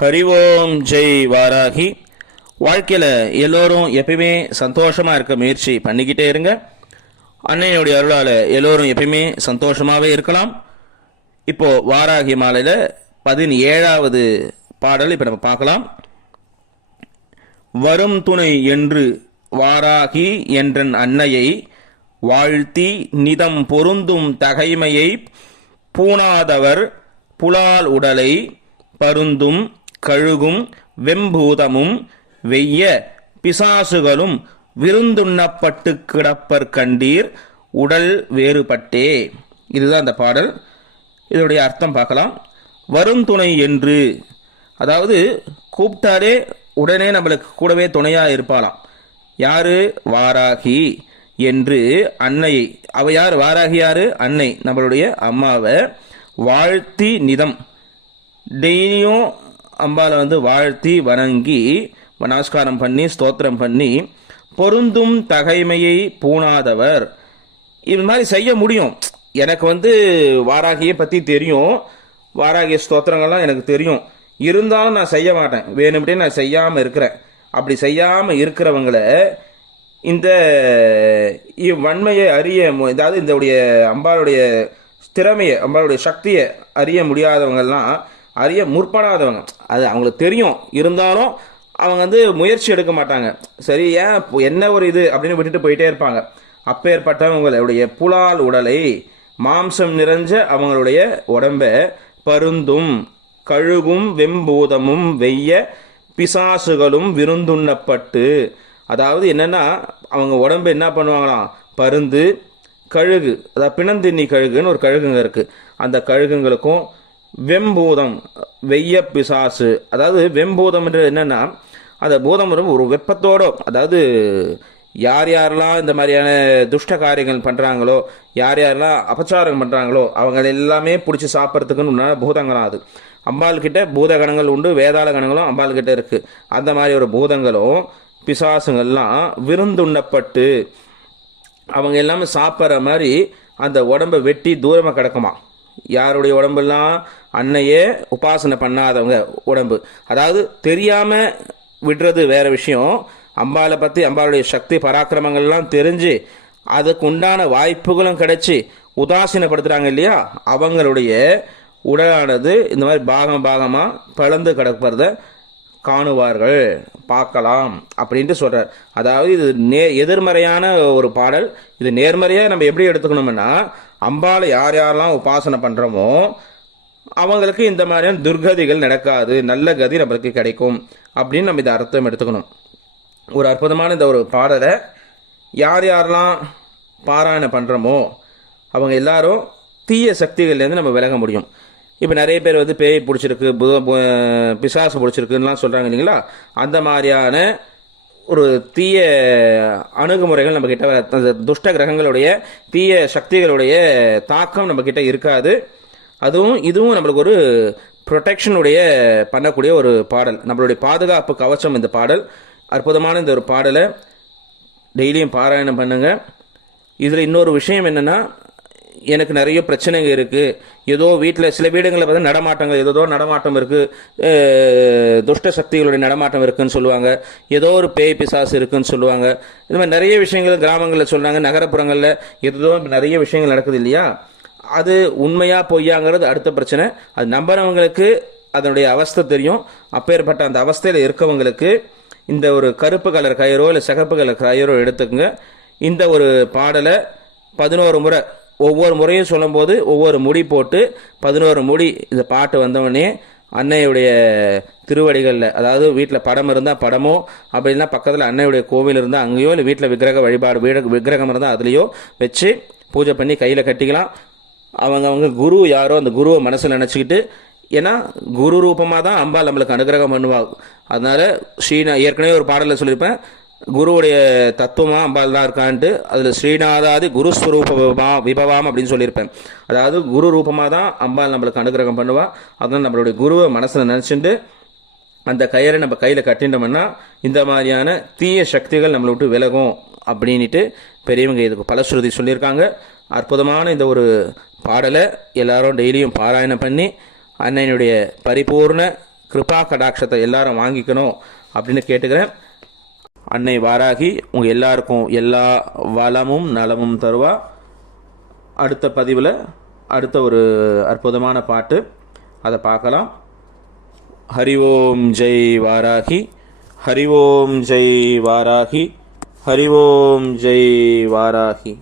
ஹரி ஓம் ஜெய் வாராகி. வாழ்க்கையில் எல்லோரும் எப்பயுமே சந்தோஷமாக இருக்க முயற்சி பண்ணிக்கிட்டே இருங்க. அன்னையுடைய அருளால் எல்லோரும் எப்பயுமே சந்தோஷமாகவே இருக்கலாம். இப்போது வாராகி மாலையில் 17வது பாடல் இப்போ நம்ம பார்க்கலாம். வரும் துணை என்று வாராகி என்றன் அன்னையை வாழ்த்தி நிதம் பொருந்தும் தகைமையை பூணாதவர் புலால் உடலை பருந்தும் கழுகும் வெம்பூதமும் வெய்ய பிசாசுகளும் விருந்துண்ணப்பட்டு கிடப்பர் கண்டீர் உடல் வேறுபட்டே. இதுதான் அந்த பாடல். இதனுடைய அர்த்தம் பார்க்கலாம். வரும் துணை என்று, அதாவது கூப்பிட்டாலே உடனே நம்மளுக்கு கூடவே துணையாக இருப்பாளாம். யாரு? வாராகி என்று அன்னையை. அவ யார்? வாராகி யாரு? அன்னை, நம்மளுடைய அம்மாவை வாழ்த்தி நிதம் டெய்லியும் அம்பாவை வாழ்த்தி வணங்கி நமஸ்காரம் பண்ணி ஸ்தோத்திரம் பண்ணி பொருந்தும் தகைமையை பூணாதவர். இது மாதிரி செய்ய முடியும். எனக்கு வாராகியை பற்றி தெரியும், வாராகிய ஸ்தோத்திரங்கள்லாம் எனக்கு தெரியும். இருந்தாலும் நான் செய்ய மாட்டேன், வேணும்ட்டே நான் செய்யாமல் இருக்கிறேன். அப்படி செய்யாமல் இருக்கிறவங்களை இந்த வன்மையை அறிய, அதாவது இந்த அம்பாளுடைய திறமையை, அம்பாளுடைய சக்தியை அறிய முடியாதவங்கள்லாம், அறிய முற்படாதவங்க, அது அவங்களுக்கு தெரியும், இருந்தாலும் அவங்க முயற்சி எடுக்க மாட்டாங்க. சரி, ஏன் என்ன ஒரு இது அப்படின்னு விட்டுட்டு போயிட்டே இருப்பாங்க. அப்பேற்பட்டவங்களுடைய புலால் உடலை, மாம்சம் நிறைஞ்ச அவங்களுடைய உடம்ப பருந்தும் கழுகும் வெம்பூதமும் வெய்ய பிசாசுகளும் விருந்துண்ணப்பட்டு, அதாவது என்னன்னா அவங்க உடம்பு என்ன பண்ணுவாங்களாம், பருந்து கழுகு, அதாவது பிணந்தின்னி கழுகுன்னு ஒரு கழுகுங்க இருக்கு, அந்த கழுகுங்களுக்கும் வெம்பூதம் வெய்ய பிசாசு, அதாவது வெம்பூதம்ன்றது என்னன்னா அந்த பூதம் ஒரு வெப்பத்தோட, அதாவது யார் யாரெல்லாம் இந்த மாதிரியான துஷ்ட காரியங்கள் பண்ணுறாங்களோ, யார் யாரெல்லாம் அபச்சாரம் பண்ணுறாங்களோ அவங்க எல்லாமே பிடிச்சி சாப்பிட்றதுக்குன்னு பூதங்களாம். அது அம்பாள் கிட்ட பூத கணங்கள் உண்டு, வேதாள கணங்களும் அம்பாள் கிட்ட இருக்குது. அந்த மாதிரி ஒரு பூதங்களும் பிசாசுங்கள்லாம் விருந்துண்ணப்பட்டு அவங்க எல்லாமே சாப்பிட்ற மாதிரி அந்த உடம்பை வெட்டி தூரமாக கிடக்குமா. யாருடைய உடம்பெல்லாம்? அன்னையே உபாசனை பண்ணாதவங்க உடம்பு. அதாவது தெரியாமல் விடுறது வேற விஷயம், அம்பாளை பற்றி அம்பாளுடைய சக்தி பராக்கிரமங்கள்லாம் தெரிஞ்சு அதுக்கு உண்டான வாய்ப்புகளும் கிடைச்சி உதாசீனப்படுத்துகிறாங்க இல்லையா, அவங்களுடைய உடலானது இந்த மாதிரி பாகம் பாகமாக பழந்து கிடப்பறத காணுவார்கள், பார்க்கலாம் அப்படின்ட்டு சொல்கிறார். அதாவது இது எதிர்மறையான ஒரு பாடல். இது நேர்மறையாக நம்ம எப்படி எடுத்துக்கணும்னா, அம்பாளை யார் யாரெல்லாம் உபாசனை பண்ணுறோமோ அவங்களுக்கு இந்த மாதிரியான துர்கதிகள் நடக்காது, நல்ல கதி நம்மளுக்கு கிடைக்கும் அப்படின்னு நம்ம இதை அர்த்தம் எடுத்துக்கணும். ஒரு அற்புதமான இந்த ஒரு பாடலை யார் யாரெல்லாம் பாராயணம் பண்ணுறோமோ அவங்க எல்லாரும் தீய சக்திகள்லேருந்து நம்ம விலக முடியும். இப்போ நிறைய பேர் பேய் பிடிச்சிருக்கு, பிசாசு பிடிச்சிருக்குலாம் சொல்கிறாங்க இல்லைங்களா, அந்த மாதிரியான ஒரு தீய அணுகுமுறைகள் நம்மக்கிட்ட, அந்த துஷ்ட கிரகங்களுடைய தீய சக்திகளுடைய தாக்கம் நம்மக்கிட்ட இருக்காது. இதுவும் நம்மளுக்கு ஒரு ப்ரொடெக்ஷனுடைய பண்ணக்கூடிய ஒரு பாடல், நம்மளுடைய பாதுகாப்பு கவச்சம் இந்த பாடல். அற்புதமான இந்த ஒரு பாடலை டெய்லியும் பாராயணம் பண்ணுங்க. இதில் இன்னொரு விஷயம் என்னென்னா, எனக்கு நிறைய பிரச்சனைகள் இருக்குது, ஏதோ வீட்டில் சில வீடுகளில் பார்த்தா நடமாட்டங்கள், ஏதோ நடமாட்டம் இருக்குது, துஷ்ட சக்திகளுடைய நடமாட்டம் இருக்குதுன்னு சொல்லுவாங்க, ஏதோ ஒரு பேய் பிசாசு இருக்குதுன்னு சொல்லுவாங்க. இது மாதிரி நிறைய விஷயங்கள் கிராமங்களில் சொல்கிறாங்க, நகரப்புறங்களில் ஏதோ நிறைய விஷயங்கள் நடக்குது இல்லையா. அது உண்மையாக பொய்யாங்கிறது அடுத்த பிரச்சனை. அது நம்புறவங்களுக்கு அதனுடைய அவஸ்தை தெரியும். அப்பேற்பட்ட அந்த அவஸ்தையில் இருக்கவங்களுக்கு இந்த ஒரு கருப்பு கலர் கயிறோ இல்லை சிகப்பு கலர் கயிறோ எடுத்துக்கங்க. இந்த ஒரு பாடலை 11 முறை, ஒவ்வொரு முறையும் சொல்லும்போது ஒவ்வொரு முடி போட்டு 11 முடி இந்த பாட்டு வந்தவொடனே அன்னையுடைய திருவடிகளில், அதாவது வீட்டில் படம் இருந்தால் படமோ, அப்படின்னா பக்கத்தில் அன்னையுடைய கோவில் இருந்தால் அங்கேயோ, இல்லை வீட்டில் விக்கிரக வழிபாடு விக்கிரகம் இருந்தால் அதுலேயோ வச்சு பூஜை பண்ணி கையில் கட்டிக்கலாம். அவங்க குரு யாரோ அந்த குருவை மனசில் நினச்சிக்கிட்டு, ஏன்னா குரு ரூபமாக தான் அம்பாள் நம்மளுக்கு அனுகிரகம் பண்ணுவாங்க. அதனால் ஏற்கனவே ஒரு பாடலில் சொல்லியிருப்பேன், குருவுடைய தத்துவமாக அம்பாள் தான் இருக்கான்ட்டு. அதில் ஸ்ரீநாதாதி குரு ஸ்வரூபமா விபவாம் அப்படின்னு சொல்லியிருப்பேன். அதாவது குரு ரூபமாக தான் அம்பாள் நம்மளுக்கு அனுகிரகம் பண்ணுவா. அதனால் நம்மளுடைய குருவை மனசில் நினச்சிட்டு அந்த கயிறை நம்ம கையில் கட்டிட்டோம்னா இந்த மாதிரியான தீய சக்திகள் நம்மளை விட்டு விலகும் அப்படின்ட்டு பெரியவங்க இதுக்கு பலஸ்ருதி சொல்லியிருக்காங்க. அற்புதமான இந்த ஒரு பாடலை எல்லாரும் டெய்லியும் பாராயணம் பண்ணி அன்னையினுடைய பரிபூர்ண கிருபா கடாட்சத்தை எல்லாரும் வாங்கிக்கணும் அப்படின்னு கேட்டுக்கிறேன். அன்னை வாராகி உங்கள் எல்லாருக்கும் எல்லா வளமும் நலமும் தருவா. அடுத்த பதிவில் அடுத்த ஒரு அற்புதமான பாட்டு, அதை பார்க்கலாம். ஹரி ஓம் ஜெய் வாராகி, ஹரி ஓம் ஜெய் வாராகி, ஹரி ஓம் ஜெய் வாராகி.